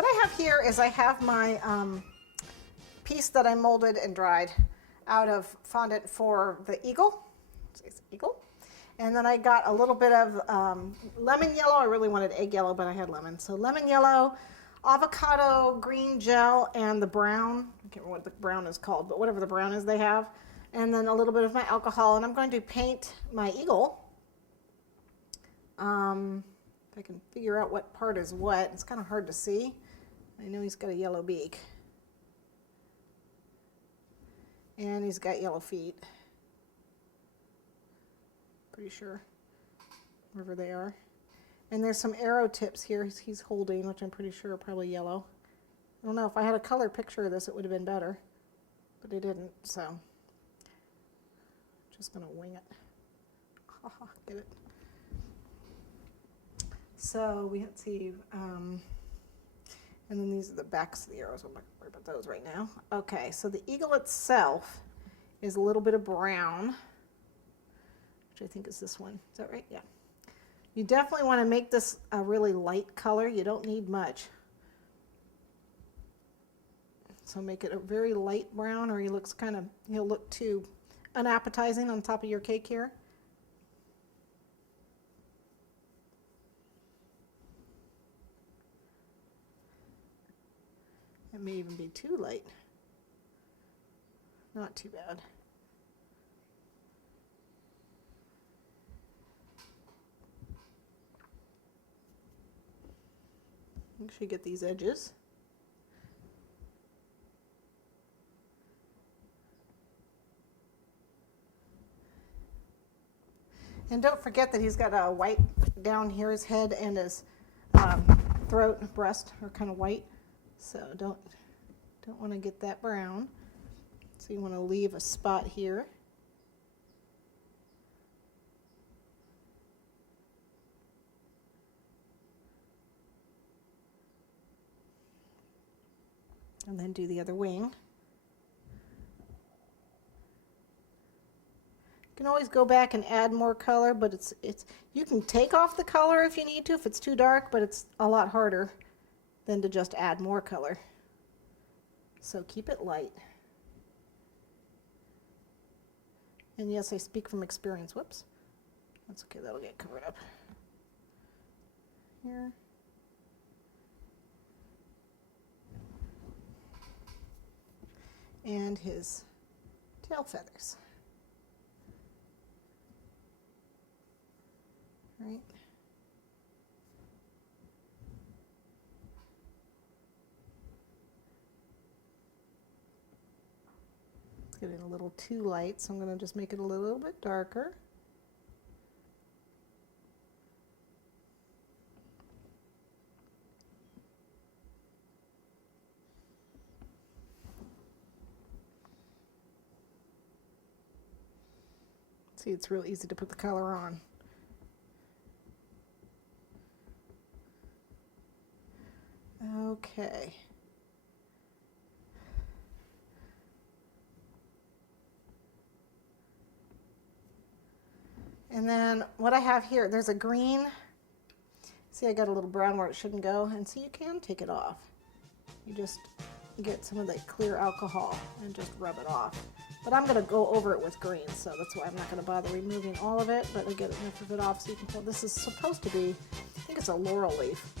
what I have here is I have my piece that I molded and dried out of fondant for the eagle. It's eagle. And then I got a little bit of lemon yellow. I really wanted egg yellow, but I had lemon. So lemon yellow, avocado green gel, and the brown. I can't remember what the brown is called, but whatever the brown is they have. And then a little bit of my alcohol. And I'm going to paint my eagle. If I can figure out what part is what. It's kind of hard to see. I know he's got a yellow beak. And he's got yellow feet. Pretty sure, wherever they are. And there's some arrow tips here he's holding, which I'm pretty sure are probably yellow. I don't know, if I had a color picture of this, it would have been better, but I didn't, so just gonna wing it. Haha, get it. So let's see, and then these are the backs of the arrows. I'm not gonna worry about those right now. Okay, so the eagle itself is a little bit of brown. I think is this one. Is that right? Yeah. You definitely want to make this a really light color. You don't need much. So make it a very light brown, or he looks kind of, he'll look too unappetizing on top of your cake here. It may even be too light. Not too bad. Make sure you get these edges. And don't forget that he's got a white down here, his head and his throat and breast are kind of white. So don't want to get that brown. So you want to leave a spot here. And then do the other wing. You can always go back and add more color, but it's you can take off the color if you need to, if it's too dark, but it's a lot harder than to just add more color. So keep it light. And yes, I speak from experience. Whoops. That's okay, that'll get covered up. Here. And his tail feathers. Right. It's getting a little too light, so I'm going to just make it a little bit darker. See, it's real easy to put the color on. Okay. And then what I have here, there's a green. See, I got a little brown where it shouldn't go, and so you can take it off. You just get some of that clear alcohol and just rub it off. But I'm going to go over it with green, so that's why I'm not going to bother removing all of it, but I get enough of it off so you can tell this is supposed to be, I think it's a laurel leaf.